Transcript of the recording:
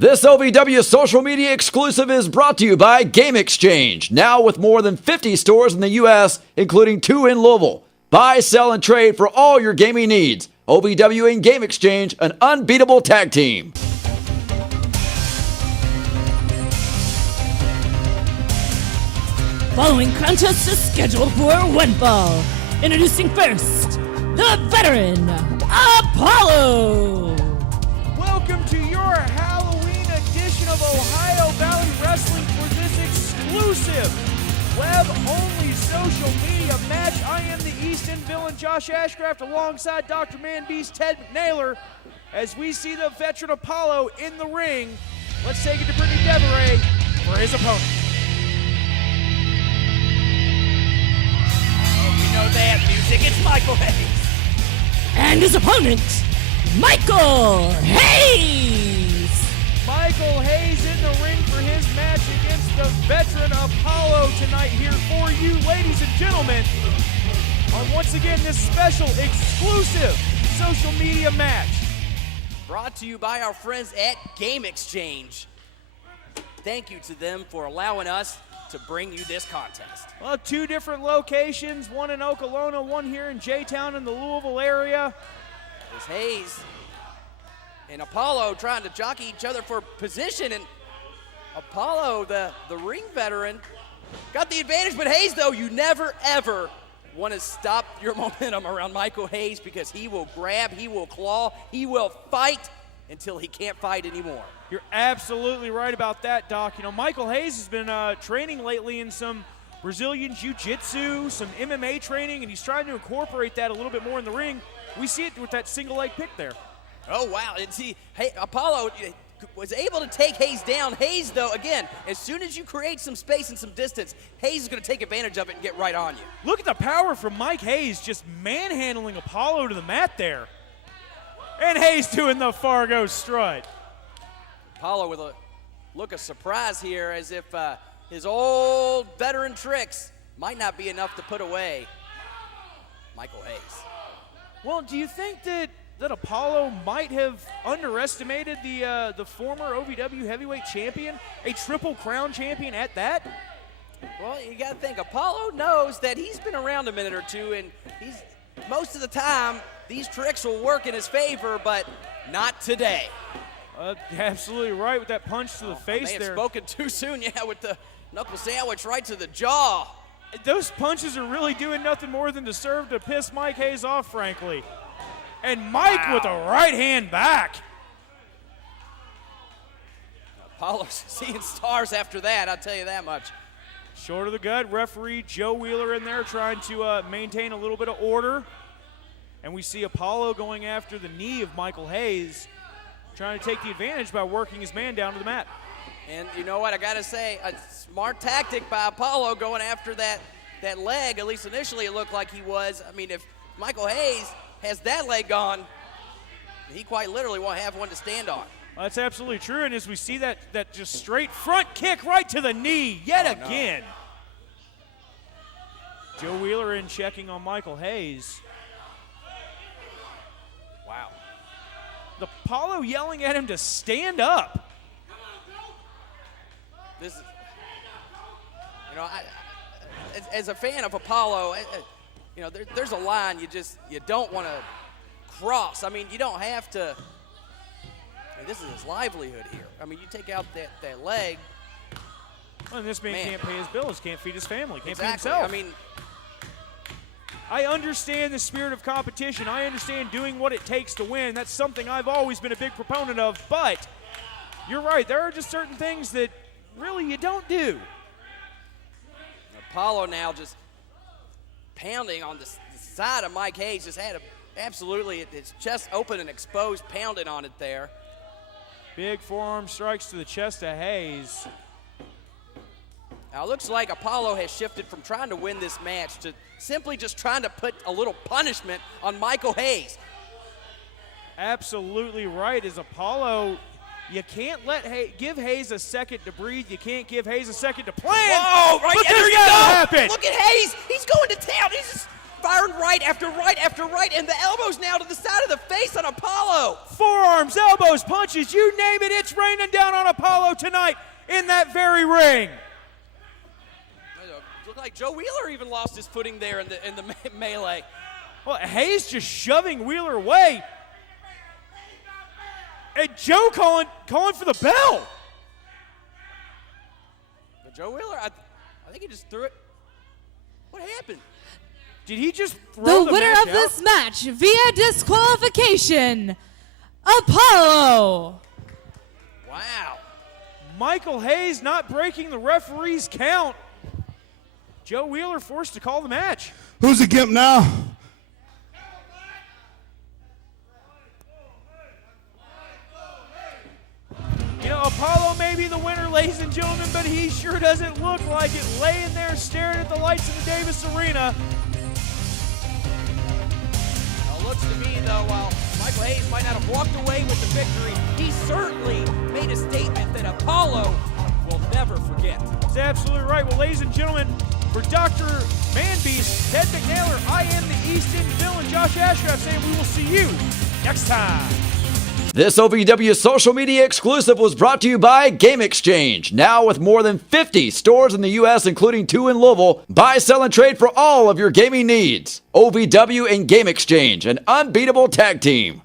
This OVW social media exclusive is brought to you by Game Exchange, now with more than 50 stores in the U.S., including 2 in Louisville. Buy, sell, and trade for all your gaming needs. OVW and Game Exchange, an unbeatable tag team. Following contest is scheduled for one fall. Introducing first, the veteran, Apollo. Welcome to your Halloween edition of Ohio Valley Wrestling for this exclusive web-only social media match. I am the East End villain, Josh Ashcraft, alongside Dr. Man-Beast Ted McNaylor, as we see the veteran Apollo in the ring. Let's take it to Brittany Deveray for his opponent. We know that music, it's Michael Hayes. And his opponent, Michael Hayes. Michael Hayes in the ring for his match against the veteran Apollo tonight here for you, ladies and gentlemen, on once again this special exclusive social media match. Brought to you by our friends at Game Exchange. Thank you to them for allowing us to bring you this contest. Well, 2 different locations, one in Okolona, one here in J-Town in the Louisville area. There's Hayes and Apollo trying to jockey each other for position, and Apollo, the ring veteran, got the advantage, but Hayes, though, you never, ever want to stop your momentum around Michael Hayes, because he will grab, he will claw, he will fight until he can't fight anymore. You're absolutely right about that, Doc. You know, Michael Hayes has been training lately in some Brazilian Jiu-Jitsu, some MMA training, and he's trying to incorporate that a little bit more in the ring. We see it with that single leg pick there. Oh, wow. And see, hey, Apollo was able to take Hayes down. Hayes, though, again, as soon as you create some space and some distance, Hayes is going to take advantage of it and get right on you. Look at the power from Mike Hayes, just manhandling Apollo to the mat there. And Hayes doing the Fargo strut. Apollo with a look of surprise here, as if his old veteran tricks might not be enough to put away Michael Hayes. Well, do you think that Apollo might have underestimated the former OVW heavyweight champion, a Triple Crown champion at that? Well, you got to think, Apollo knows that he's been around a minute or two, and most of the time these tricks will work in his favor, but not today. Absolutely right with that punch to the face there. I may have there. spoken too soon, yeah, with the knuckle sandwich right to the jaw. Those punches are really doing nothing more than to serve to piss Mike Hayes off, frankly. And Mike with a right hand back. Apollo's seeing stars after that, I'll tell you that much. Short of the gut, referee Joe Wheeler in there trying to maintain a little bit of order. And we see Apollo going after the knee of Michael Hayes, trying to take the advantage by working his man down to the mat. And you know what, I got to say, a smart tactic by Apollo going after that leg. At least initially it looked like he was. I mean, if Michael Hayes has that leg gone, he quite literally won't have one to stand on. That's absolutely true, and as we see that just straight front kick right to the knee yet again. No. Joe Wheeler in checking on Michael Hayes. Wow. The Apollo yelling at him to stand up. This is, you know, as a fan of Apollo, you know, there's a line you don't want to cross. I mean, you don't have to. I mean, this is his livelihood here. I mean, you take out that leg. Well, and this man can't pay his bills, can't feed his family, can't feed Exactly. himself. I mean, I understand the spirit of competition. I understand doing what it takes to win. That's something I've always been a big proponent of. But you're right. There are just certain things that really you don't do. Apollo now just pounding on the side of Mike Hayes. Just had absolutely his chest open and exposed, pounding on it there. Big forearm strikes to the chest of Hayes. Now it looks like Apollo has shifted from trying to win this match to simply just trying to put a little punishment on Michael Hayes. Absolutely right. As Apollo, you can't give Hayes a second to breathe. You can't give Hayes a second to plan. Whoa, right but there this you gotta go. happen. Look at Hayes. He's going to town. He's just firing right after right after right, and the elbows now to the side of the face on Apollo. Forearms, elbows, punches, you name it, it's raining down on Apollo tonight in that very ring. Looked like Joe Wheeler even lost his footing there in the melee. Well, Hayes just shoving Wheeler away. And Joe calling for the bell. But Joe Wheeler, I think he just threw it. What happened? Did he just throw The winner match of out? this match via disqualification, Apollo. Wow. Michael Hayes not breaking the referee's count. Joe Wheeler forced to call the match. Who's the gimp now? You know, Apollo may be the winner, ladies and gentlemen, but he sure doesn't look like it, laying there staring at the lights in the Davis Arena. Well, it looks to me, though, while Michael Hayes might not have walked away with the victory, he certainly made a statement that Apollo will never forget. That's absolutely right. Well, ladies and gentlemen, for Dr. Manbeast, Ted McNaylor, I am the Easton villain, Josh Ashcraft, saying we will see you next time. This OVW social media exclusive was brought to you by Game Exchange. Now with more than 50 stores in the U.S., including 2 in Louisville. Buy, sell, and trade for all of your gaming needs. OVW and Game Exchange, an unbeatable tag team.